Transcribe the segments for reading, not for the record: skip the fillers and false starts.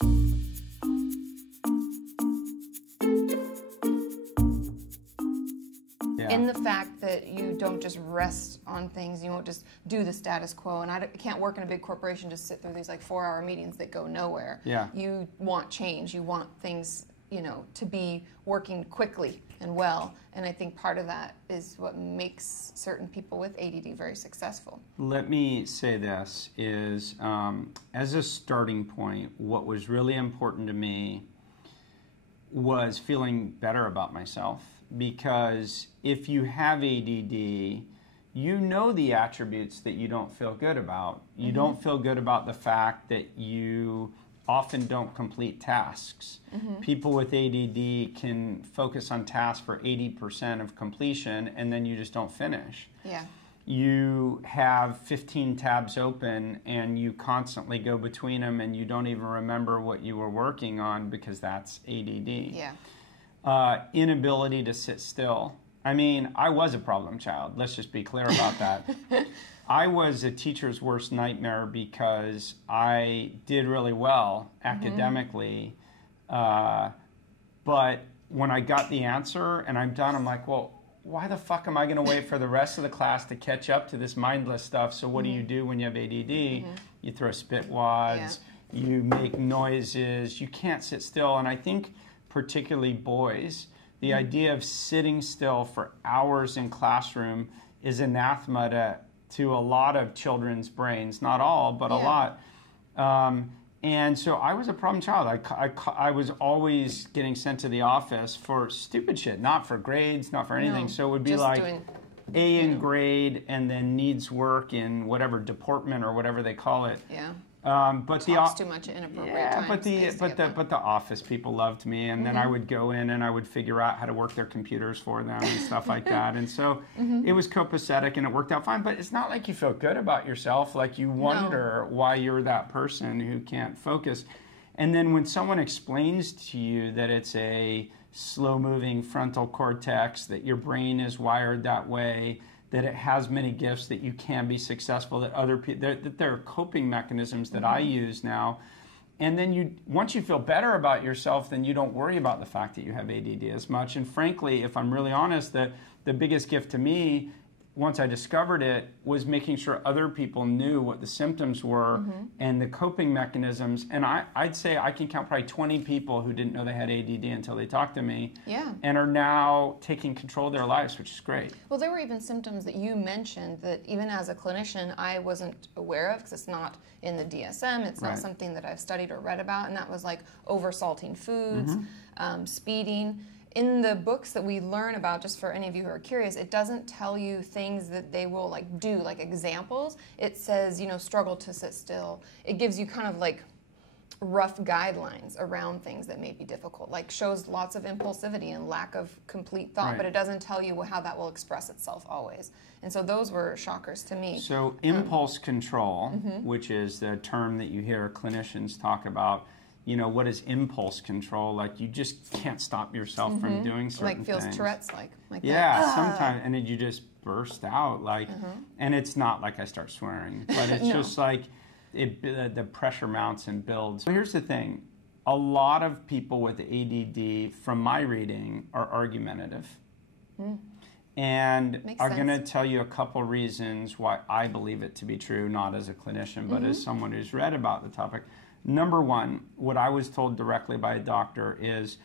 In the fact that you don't just rest on things, you won't just do the status quo, and I can't work in a big corporation, just sit through these like 4-hour meetings that go nowhere. Yeah. You want change, you want things, you know, to be working quickly and well, and I think part of that is what makes certain people with ADD very successful. Let me say this, is as a starting point, what was really important to me was feeling better about myself. Because if you have ADD, you know the attributes that you don't feel good about. You don't feel good about the fact that you often don't complete tasks. People with ADD can focus on tasks for 80% of completion, and then you just don't finish. Yeah. You have 15 tabs open, and you constantly go between them, and you don't even remember what you were working on because that's ADD. Yeah. Inability to sit still. I mean, I was a problem child. Let's just be clear about that. I was a teacher's worst nightmare because I did really well academically, but when I got the answer and I'm done, I'm like, well, why the fuck am I going to wait for the rest of the class to catch up to this mindless stuff? So what do you do when you have ADD? You throw spit wads, you make noises, you can't sit still. And I think particularly boys, the idea of sitting still for hours in classroom is anathema to a lot of children's brains. Not all, but a lot. And so I was a problem child. I was always getting sent to the office for stupid shit, not for grades, not for anything. So it would be like A in grade and then needs work in whatever department or whatever they call it. Yeah. But talks too much at inappropriate times. But the office people loved me, and then I would go in and I would figure out how to work their computers for them and stuff like that. And so it was copacetic and it worked out fine. But it's not like you feel good about yourself. Like you wonder why you're that person who can't focus. And then when someone explains to you that it's a slow-moving frontal cortex, that your brain is wired that way, that it has many gifts, that you can be successful, that other people, that there are coping mechanisms that I use now. And then once you feel better about yourself, then you don't worry about the fact that you have ADD as much. And frankly, if I'm really honest, the biggest gift to me, once I discovered it, was making sure other people knew what the symptoms were and the coping mechanisms. And I'd say I can count probably 20 people who didn't know they had ADD until they talked to me and are now taking control of their lives, which is great. Well, there were even symptoms that you mentioned that even as a clinician I wasn't aware of because it's not in the DSM, it's not something that I've studied or read about, and that was like over-salting foods, speeding. In the books that we learn about, just for any of you who are curious, it doesn't tell you things that they will like do, like examples. It says, you know, struggle to sit still. It gives you kind of like rough guidelines around things that may be difficult, like shows lots of impulsivity and lack of complete thought, but it doesn't tell you how that will express itself always. And so those were shockers to me. So impulse control, which is the term that you hear clinicians talk about, you know, what is impulse control? Like you just can't stop yourself from doing certain things. Like feels Tourette's like yeah, that. sometimes, and then you just burst out like, and it's not like I start swearing, but it's just like the pressure mounts and builds. So here's the thing, a lot of people with ADD, from my reading, are argumentative. And I'm going to tell you a couple reasons why I believe it to be true, not as a clinician, but as someone who's read about the topic. Number one, what I was told directly by a doctor is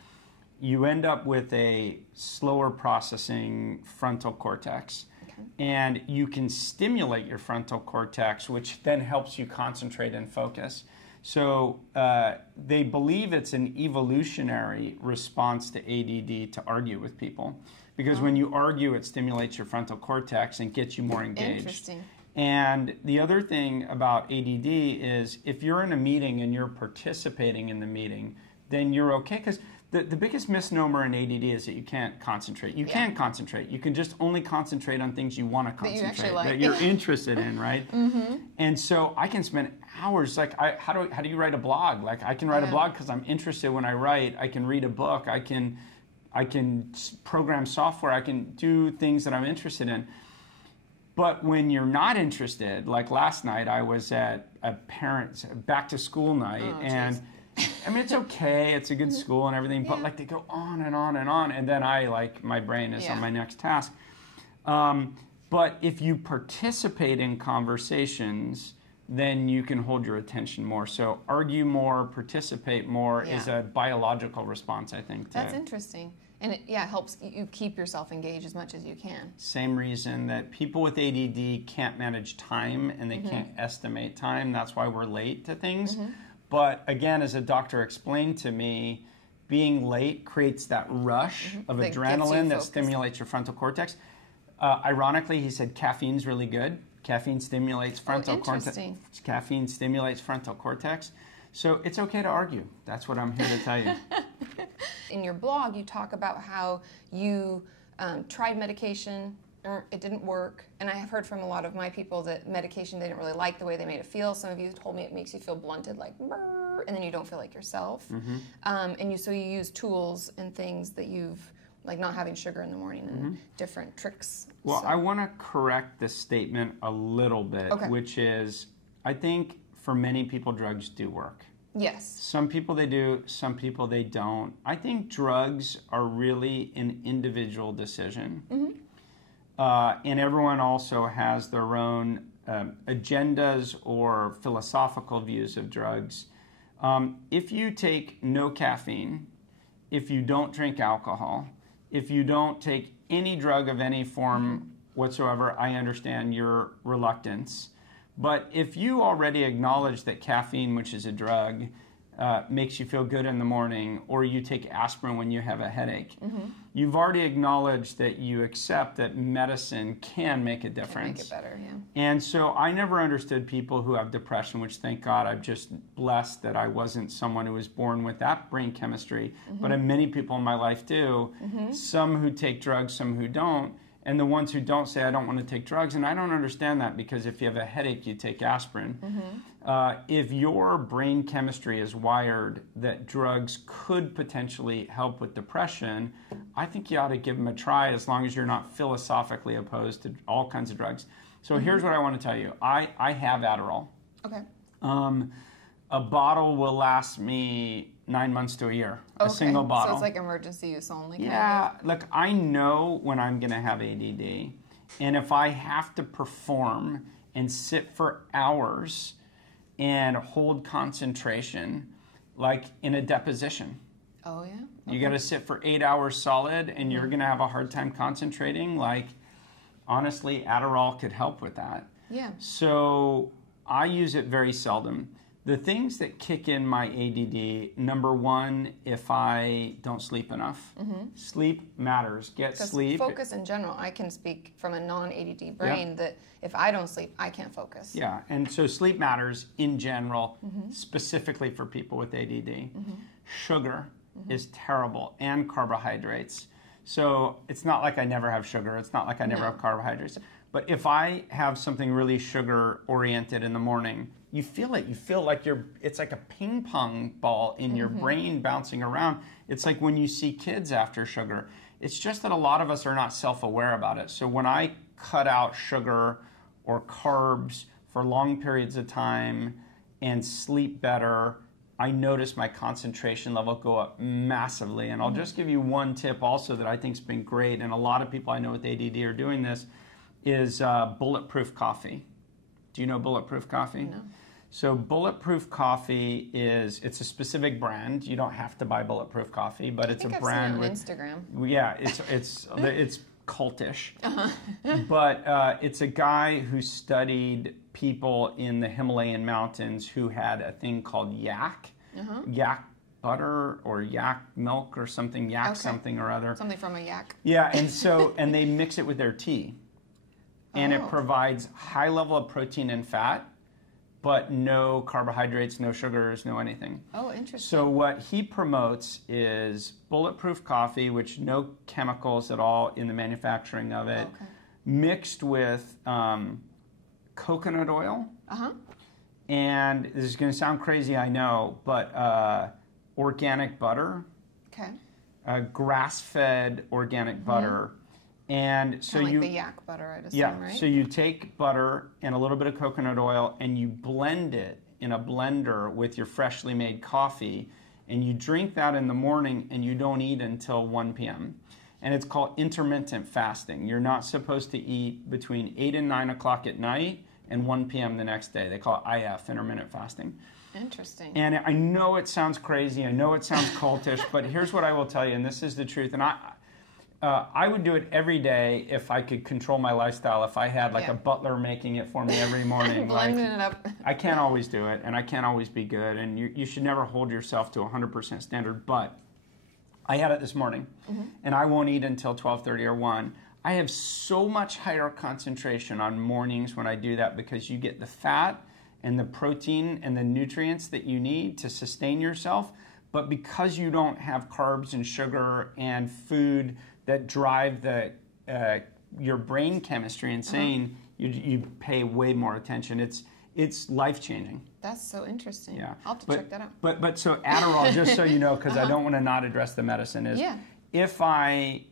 you end up with a slower processing frontal cortex. And you can stimulate your frontal cortex, which then helps you concentrate and focus. So they believe it's an evolutionary response to ADD to argue with people. Because when you argue, it stimulates your frontal cortex and gets you more engaged. Interesting. And the other thing about ADD is if you're in a meeting and you're participating in the meeting, then you're okay. Because the biggest misnomer in ADD is that you can't concentrate. You can concentrate. You can just only concentrate on things you want to concentrate, that you're interested in, right? And so I can spend hours, like, how do you write a blog? Like, I can write a blog because I'm interested when I write. I can read a book. I can program software. I can do things that I'm interested in. But when you're not interested, like last night, I was at a parent's back-to-school night, and I mean, it's okay. It's a good school and everything, but like they go on and on and on, and then my brain is on my next task. But if you participate in conversations, then you can hold your attention more. So argue more, participate more is a biological response, I think. That's interesting. And it helps you keep yourself engaged as much as you can. Same reason that people with ADD can't manage time and they can't estimate time. That's why we're late to things. But again, as a doctor explained to me, being late creates that rush of adrenaline that stimulates your frontal cortex. Ironically, he said caffeine's really good. Caffeine stimulates frontal cortex. Caffeine stimulates frontal cortex. So it's okay to argue. That's what I'm here to tell you. In your blog, you talk about how you tried medication, it didn't work, and I have heard from a lot of my people that medication, they didn't really like the way they made it feel. Some of you told me it makes you feel blunted, like brrr, and then you don't feel like yourself. And so you use tools and things that you've, like not having sugar in the morning and different tricks. Well, I want to correct the statement a little bit, which is, I think for many people, drugs do work. Yes. Some people they do, some people they don't. I think drugs are really an individual decision. And everyone also has their own agendas or philosophical views of drugs. If you take no caffeine, if you don't drink alcohol, if you don't take any drug of any form whatsoever, I understand your reluctance. But if you already acknowledge that caffeine, which is a drug, makes you feel good in the morning, or you take aspirin when you have a headache, you've already acknowledged that you accept that medicine can make a difference. Can make it better, yeah. And so I never understood people who have depression, which thank God I'm just blessed that I wasn't someone who was born with that brain chemistry, but many people in my life do. Some who take drugs, some who don't. And the ones who don't say, I don't want to take drugs. And I don't understand that, because if you have a headache, you take aspirin. If your brain chemistry is wired that drugs could potentially help with depression, I think you ought to give them a try, as long as you're not philosophically opposed to all kinds of drugs. So here's what I want to tell you. I have Adderall. Okay. A bottle will last me 9 months to a year. A single bottle. So it's like emergency use only. Yeah. Look, I know when I'm going to have ADD, and if I have to perform and sit for hours and hold concentration, like in a deposition. Oh, yeah? You got to sit for 8 hours solid, and you're going to have a hard time concentrating. Like, honestly, Adderall could help with that. Yeah. So I use it very seldom. The things that kick in my ADD, number one, if I don't sleep enough. Sleep matters. Get sleep. Focus in general, I can speak from a non-ADD brain that if I don't sleep, I can't focus. Yeah, and so sleep matters in general, specifically for people with ADD. Sugar is terrible, and carbohydrates. So it's not like I never have sugar. It's not like I never have carbohydrates. But if I have something really sugar-oriented in the morning, you feel it. You feel like it's like a ping pong ball in your brain bouncing around. It's like when you see kids after sugar. It's just that a lot of us are not self-aware about it. So when I cut out sugar or carbs for long periods of time and sleep better, I notice my concentration level go up massively. And I'll just give you one tip also that I think's been great, and a lot of people I know with ADD are doing this, is Bulletproof Coffee. Do you know Bulletproof Coffee? No. So Bulletproof Coffee it's a specific brand. You don't have to buy Bulletproof Coffee, but it's a brand with Instagram. Yeah, it's cultish. But it's a guy who studied people in the Himalayan mountains who had a thing called yak butter or yak milk or something, something or other. Something from a yak. Yeah, and they mix it with their tea. And it provides high level of protein and fat, but no carbohydrates, no sugars, no anything. Oh, interesting. So what he promotes is Bulletproof Coffee, which no chemicals at all in the manufacturing of it, mixed with coconut oil. And this is going to sound crazy, I know, but organic butter. Grass-fed organic butter. And so like the yak butter, I'd assume, right? So you take butter and a little bit of coconut oil and you blend it in a blender with your freshly made coffee, and you drink that in the morning and you don't eat until 1 p.m. And it's called intermittent fasting. You're not supposed to eat between 8 and 9 o'clock at night and 1 p.m. the next day. They call it IF, intermittent fasting. Interesting. And I know it sounds crazy, I know it sounds cultish, but here's what I will tell you, and this is the truth. And I would do it every day if I could control my lifestyle, if I had like a butler making it for me every morning. Blending it up. I can't always do it, and I can't always be good, and you should never hold yourself to 100% standard, but I had it this morning, and I won't eat until 12:30 or 1. I have so much higher concentration on mornings when I do that because you get the fat and the protein and the nutrients that you need to sustain yourself. But because you don't have carbs and sugar and food that drive your brain chemistry insane, you pay way more attention. It's life-changing. That's so interesting. Yeah. I'll have to check that out. But so Adderall, just so you know, because I don't want to not address the medicine, is if I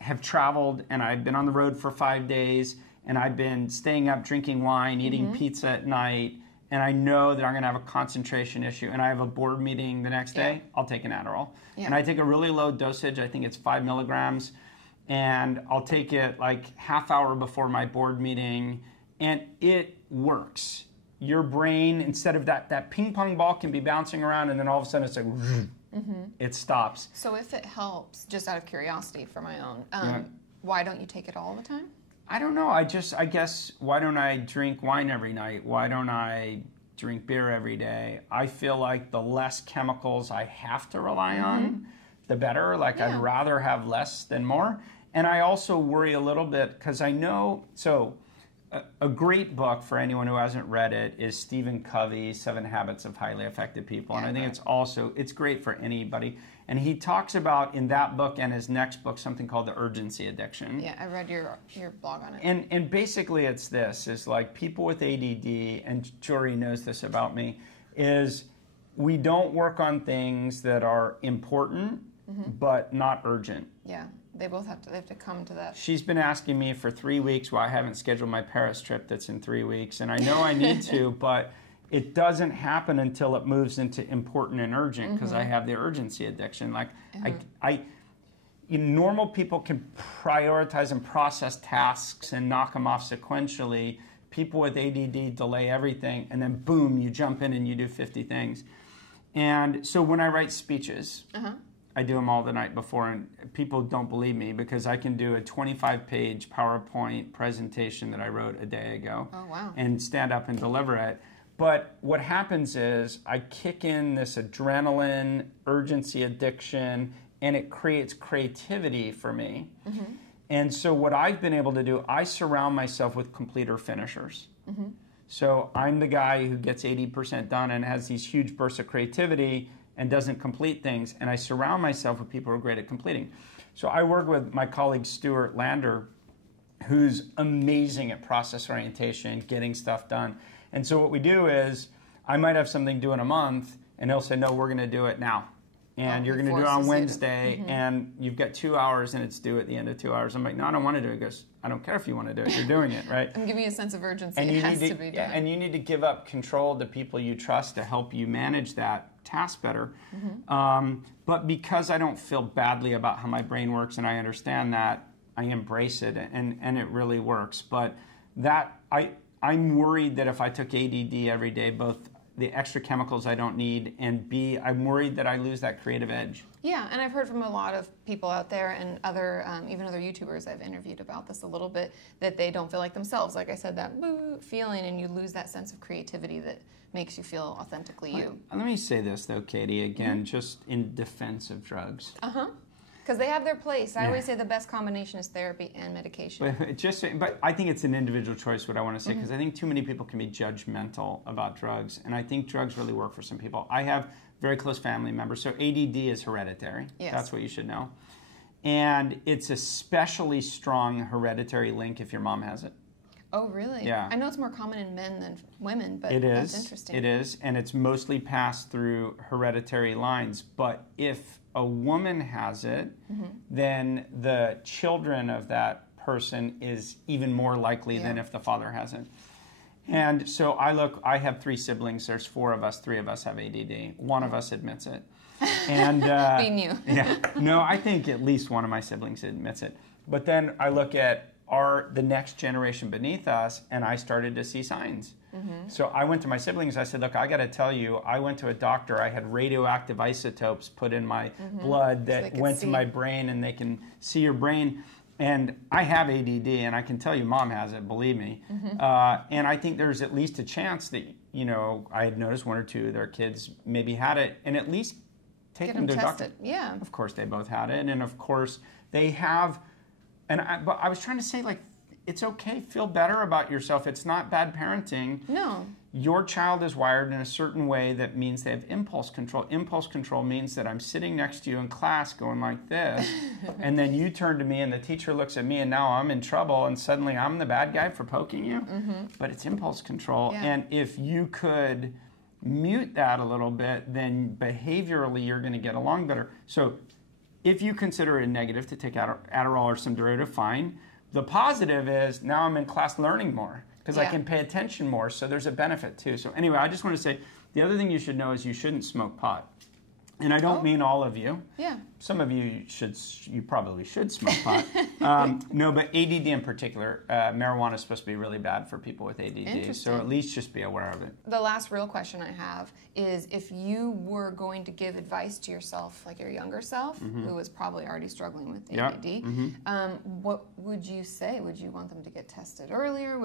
have traveled and I've been on the road for 5 days and I've been staying up drinking wine, eating pizza at night, and I know that I'm going to have a concentration issue and I have a board meeting the next day, I'll take an Adderall. And I take a really low dosage. I think it's 5 milligrams. And I'll take it like half hour before my board meeting. And it works. Your brain, instead of that ping pong ball can be bouncing around and then all of a sudden it's like, it stops. So if it helps, just out of curiosity for my own, why don't you take it all the time? I don't know. I guess, why don't I drink wine every night? Why don't I drink beer every day? I feel like the less chemicals I have to rely on, the better. Like I'd rather have less than more. And I also worry a little bit because I know, a great book for anyone who hasn't read it is Stephen Covey's 7 Habits of Highly Effective People. And I think it's great for anybody. And he talks about in that book and his next book something called the urgency addiction. Yeah, I read your blog on it. And basically it's this, is like people with ADD, and Jory knows this about me, is we don't work on things that are important but not urgent. Yeah, they have to come to that. She's been asking me for 3 weeks why I haven't scheduled my Paris trip that's in 3 weeks, and I know I need to, but it doesn't happen until it moves into important and urgent because I have the urgency addiction. Like normal people can prioritize and process tasks and knock them off sequentially. People with ADD delay everything, and then boom, you jump in and you do 50 things. And so when I write speeches, I do them all the night before, and people don't believe me because I can do a 25-page PowerPoint presentation that I wrote a day ago and stand up and deliver it. But what happens is I kick in this adrenaline, urgency addiction, and it creates creativity for me. And so what I've been able to do, I surround myself with completer finishers. So I'm the guy who gets 80% done and has these huge bursts of creativity and doesn't complete things, and I surround myself with people who are great at completing. So I work with my colleague Stuart Lander, who's amazing at process orientation, getting stuff done. And so what we do is, I might have something due in a month, and he'll say, no, we're going to do it now. And you're going to do it on Wednesday, and you've got 2 hours, and it's due at the end of 2 hours. I'm like, no, I don't want to do it. He goes, I don't care if you want to do it. You're doing it, right? I'm giving you a sense of urgency. And it has to be done. And you need to give up control to people you trust to help you manage that task better. But because I don't feel badly about how my brain works and I understand that, I embrace it, and it really works. But I'm worried that if I took ADD every day, both the extra chemicals I don't need, and B, I'm worried that I lose that creative edge. Yeah, and I've heard from a lot of people out there and other, even other YouTubers I've interviewed about this a little bit, that they don't feel like themselves. Like I said, that boo feeling, and you lose that sense of creativity that makes you feel authentically you. Let me say this though, Kati, again, just in defense of drugs. Because they have their place. I always say the best combination is therapy and medication. But I think it's an individual choice, what I want to say, because I think too many people can be judgmental about drugs, and I think drugs really work for some people. I have very close family members, so ADD is hereditary. Yes. That's what you should know. And it's especially strong hereditary link if your mom has it. Oh, really? Yeah. I know it's more common in men than women, but that's interesting. It is, and it's mostly passed through hereditary lines. But if a woman has it, then the children of that person is even more likely than if the father has it. And so I have 3 siblings. There's 4 of us. 3 of us have ADD. One of us admits it. And being you. Yeah. No, I think at least one of my siblings admits it. But then I look at the next generation beneath us, and I started to see signs. So I went to my siblings. I said, look, I got to tell you, I went to a doctor. I had radioactive isotopes put in my blood that went to my brain, and they can see your brain. And I have ADD, and I can tell you Mom has it, believe me. And I think there's at least a chance that, I had noticed 1 or 2 of their kids maybe had it, and at least take them to their doctor. Yeah. Of course, they both had it, and of course, they have. But I was trying to say, like, it's okay, feel better about yourself. It's not bad parenting. No. Your child is wired in a certain way that means they have impulse control. Impulse control means that I'm sitting next to you in class going like this, and then you turn to me and the teacher looks at me, and now I'm in trouble, and suddenly I'm the bad guy for poking you. But it's impulse control. Yeah. And if you could mute that a little bit, then behaviorally you're going to get along better. So if you consider it a negative to take Adderall or some derivative, fine. The positive is now I'm in class learning more because I can pay attention more, so there's a benefit too. So anyway, I just want to say the other thing you should know is you shouldn't smoke pot. And I don't mean all of you. Yeah. Some of you probably should smoke pot. No, but ADD in particular, marijuana is supposed to be really bad for people with ADD. So at least just be aware of it. The last real question I have is if you were going to give advice to yourself, like your younger self, who was probably already struggling with ADD, what would you say? Would you want them to get tested earlier?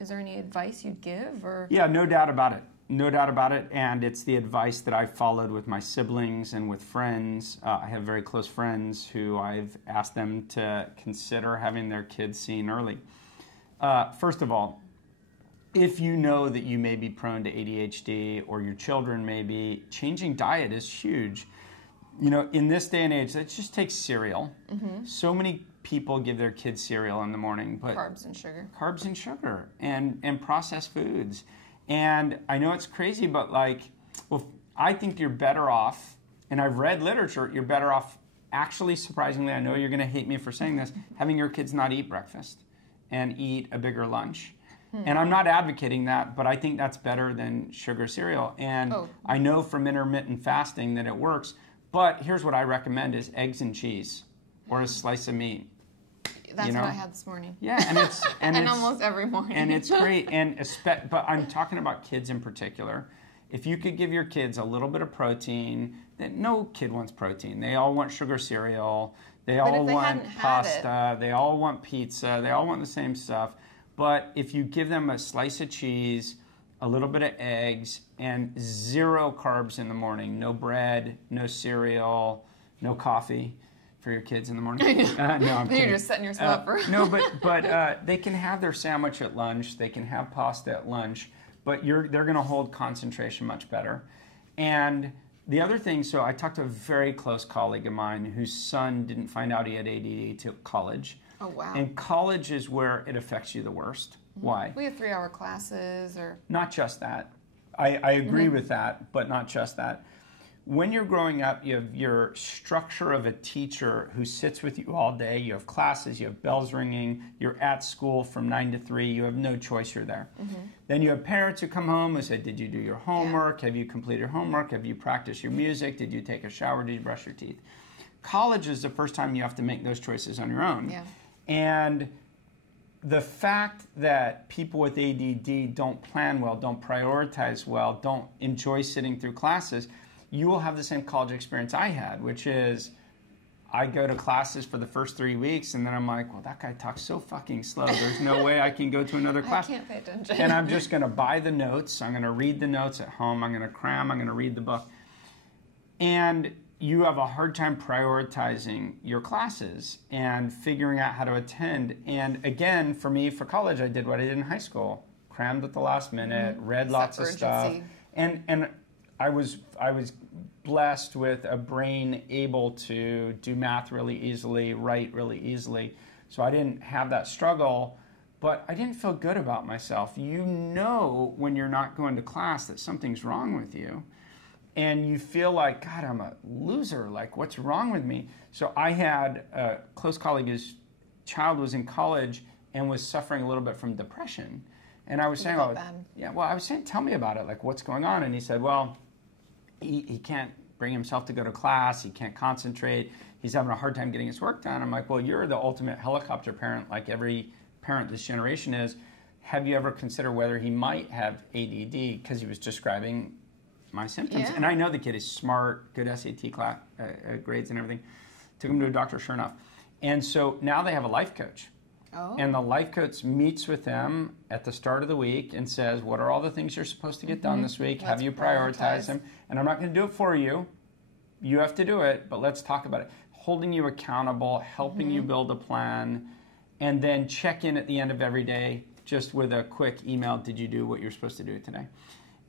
Is there any advice you'd give? Or? Yeah, no doubt about it. No doubt about it, and it's the advice that I followed with my siblings and with friends. I have very close friends who I've asked them to consider having their kids seen early. First of all, if you know that you may be prone to ADHD or your children may be, changing diet is huge. In this day and age, let's just take cereal. So many people give their kids cereal in the morning, but carbs and sugar. Carbs and sugar and processed foods. And I know it's crazy, but I think you're better off, and I've read literature, you're better off, actually, surprisingly, I know you're going to hate me for saying this, having your kids not eat breakfast and eat a bigger lunch. And I'm not advocating that, but I think that's better than sugar cereal. And I know from intermittent fasting that it works, but here's what I recommend is eggs and cheese or a slice of meat. That's what I had this morning. Yeah, and it's and almost every morning. And it's great. But I'm talking about kids in particular. If you could give your kids a little bit of protein, then no kid wants protein. They all want sugar cereal. They all want pasta. They all want pizza. They all want the same stuff. But if you give them a slice of cheese, a little bit of eggs, and 0 carbs in the morning, no bread, no cereal, no coffee. For your kids in the morning? No, I'm kidding. You're just setting yourself up for... No, but they can have their sandwich at lunch. They can have pasta at lunch. But they're going to hold concentration much better. And the other thing, so I talked to a very close colleague of mine whose son didn't find out he had ADD till college. Oh, wow. And college is where it affects you the worst. Why? We have 3-hour classes or... Not just that. I agree with that, but not just that. When you're growing up, you have your structure of a teacher who sits with you all day. You have classes, you have bells ringing, you're at school from 9 to 3, you have no choice, you're there. Then you have parents who come home who say, did you do your homework? Have you completed your homework? Have you practiced your music? Did you take a shower? Did you brush your teeth? College is the first time you have to make those choices on your own. Yeah. And the fact that people with ADD don't plan well, don't prioritize well, don't enjoy sitting through classes, you will have the same college experience I had, which is I go to classes for the first 3 weeks, and then I'm like, well, that guy talks so fucking slow. There's no way I can go to another class. I can't pay attention. And I'm just going to buy the notes. I'm going to read the notes at home. I'm going to cram. I'm going to read the book. And you have a hard time prioritizing your classes and figuring out how to attend. And again, for me, for college, I did what I did in high school. Crammed at the last minute, read lots of stuff. And I was blessed with a brain able to do math really easily, write really easily. So I didn't have that struggle, but I didn't feel good about myself. You know when you're not going to class that something's wrong with you. And you feel like, God, I'm a loser. Like, what's wrong with me? So I had a close colleague, his child was in college and was suffering a little bit from depression. And I was saying, felt oh, bad. yeah, well, I was saying, tell me about it. Like, what's going on? And he said, well, he can't bring himself to go to class. He can't concentrate. He's having a hard time getting his work done. I'm like, well, you're the ultimate helicopter parent, like every parent this generation is. Have you ever considered whether he might have ADD? Because he was describing my symptoms. Yeah. And I know the kid is smart, good SAT class, grades and everything. Took him to a doctor, sure enough. And so now they have a life coach. Oh. And the life coach meets with them at the start of the week and says, what are all the things you're supposed to get done this week? Have you prioritized them? And I'm not going to do it for you. You have to do it, but let's talk about it. Holding you accountable, helping you build a plan, and then check in at the end of every day just with a quick email, did you do what you're supposed to do today?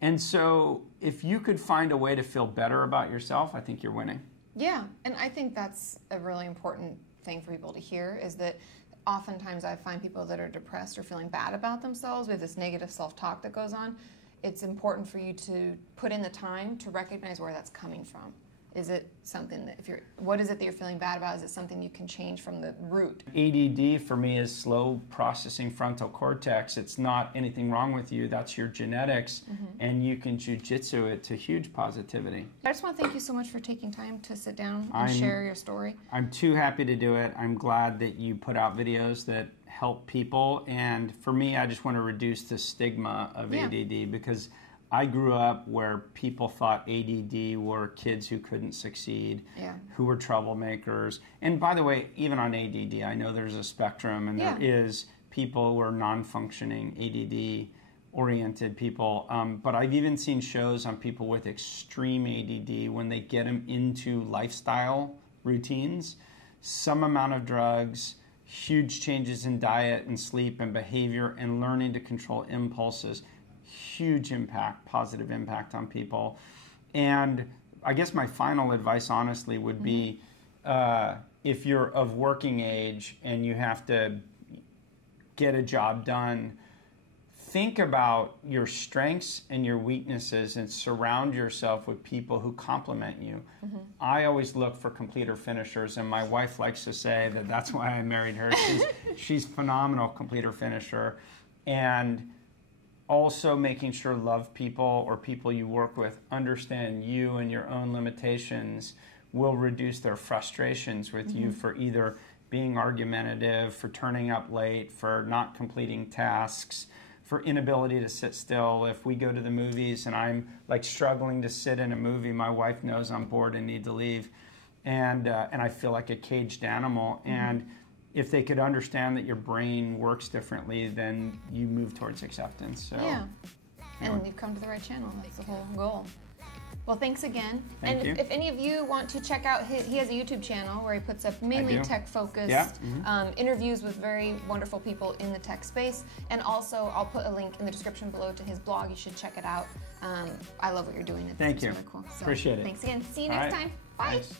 And so if you could find a way to feel better about yourself, I think you're winning. Yeah, and I think that's a really important thing for people to hear, is that oftentimes I find people that are depressed or feeling bad about themselves with this negative self-talk that goes on. It's important for you to put in the time to recognize where that's coming from. Is it something that what is it that you're feeling bad about? Is it something you can change from the root? ADD for me is slow processing frontal cortex. It's not anything wrong with you. That's your genetics, and you can jujitsu it to huge positivity. I just want to thank you so much for taking time to sit down and share your story. I'm too happy to do it. I'm glad that you put out videos that help people, and for me, I just want to reduce the stigma of ADD, because I grew up where people thought ADD were kids who couldn't succeed, who were troublemakers. And by the way, even on ADD, I know there's a spectrum, and there is people who are non-functioning ADD-oriented people. But I've even seen shows on people with extreme ADD when they get them into lifestyle routines, some amount of drugs, huge changes in diet and sleep and behavior, and learning to control impulses. Huge impact, positive impact on people. And I guess my final advice, honestly, would be if you're of working age and you have to get a job done, think about your strengths and your weaknesses and surround yourself with people who complement you. I always look for completer finishers, and my wife likes to say that that's why I married her. She's phenomenal completer finisher. And also making sure love people or people you work with understand you and your own limitations will reduce their frustrations with you for either being argumentative, for turning up late, for not completing tasks, for inability to sit still. If we go to the movies and I'm like struggling to sit in a movie, my wife knows I'm bored and need to leave, and I feel like a caged animal. And if they could understand that your brain works differently, then you move towards acceptance. So, yeah, and you've come to the right channel. That's the whole goal. Well, thanks again. Thank you. If any of you want to check out he has a YouTube channel where he puts up mainly tech-focused interviews with very wonderful people in the tech space. And also, I'll put a link in the description below to his blog. You should check it out. I love what you're doing. It's Thank you. Really cool. So, appreciate it. Thanks again. See you next time. Bye. Thanks.